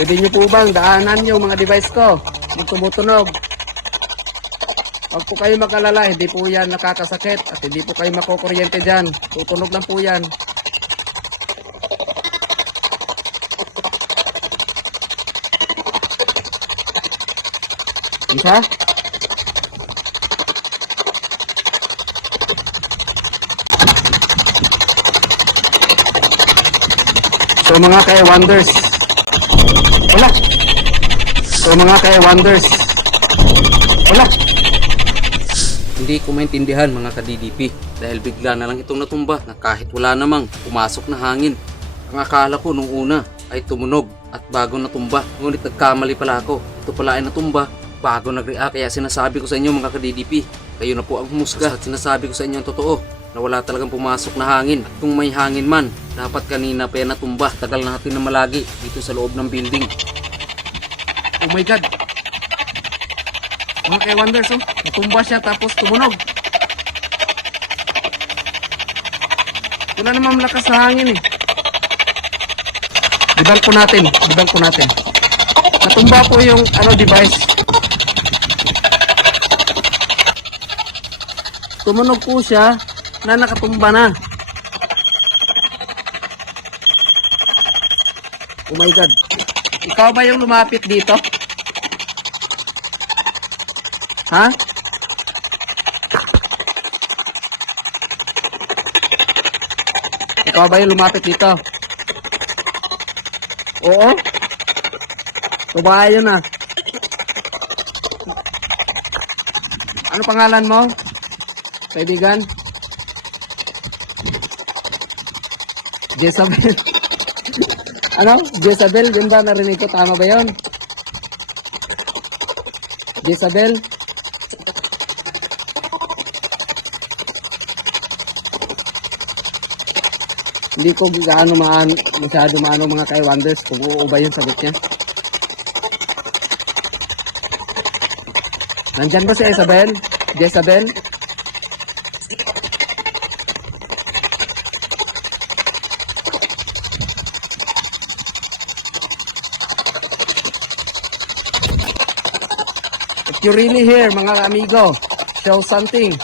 Pwede nyo po bang daanan yung mga device ko yung tumutunog? Huwag po kayo makalala, hindi po yan nakakasakit at hindi po kayo makukuryente dyan. Tutunog lang po yan. Isa? So mga kaya-wonders, wala. So mga kaya-wonders, wala. Hindi ko maintindihan mga ka-DDP dahil bigla na lang itong natumba na kahit wala namang pumasok na hangin. Ang akala ko nung una ay tumunog at bago natumba. Ngunit nagkamali pala ako. Ito pala ay natumba bago nag-react. Kaya sinasabi ko sa inyo mga ka-DDP, kayo na po ang humusga at sinasabi ko sa inyo ang totoo na wala talagang pumasok na hangin. At kung may hangin man, dapat kanina pa yan natumba. Tagal natin na malagi dito sa loob ng building. Oh my God! Mga kaya-wonders, oh, natumba siya tapos tumunog. Wala namang lakas sa hangin eh. Dibang po natin, dibang po natin. Natumba po yung device. Tumunog po siya na nakatumba na. Oh my God. Ikaw ba yung lumapit dito? Ha? Ikaw ba yung lumapit dito? Oo? Babae yun ah. Ano pangalan mo? Kaibigan? Jezabel. Ano? Jezabel? Yun ba narinig ko? Tama ba yun? Jezabel? Hindi ko masyado maano mga kaya-wonders kung oo ba yung sagot niya. Nandyan ba si Isabel? Jezabel? If you're really here mga amigo, show something.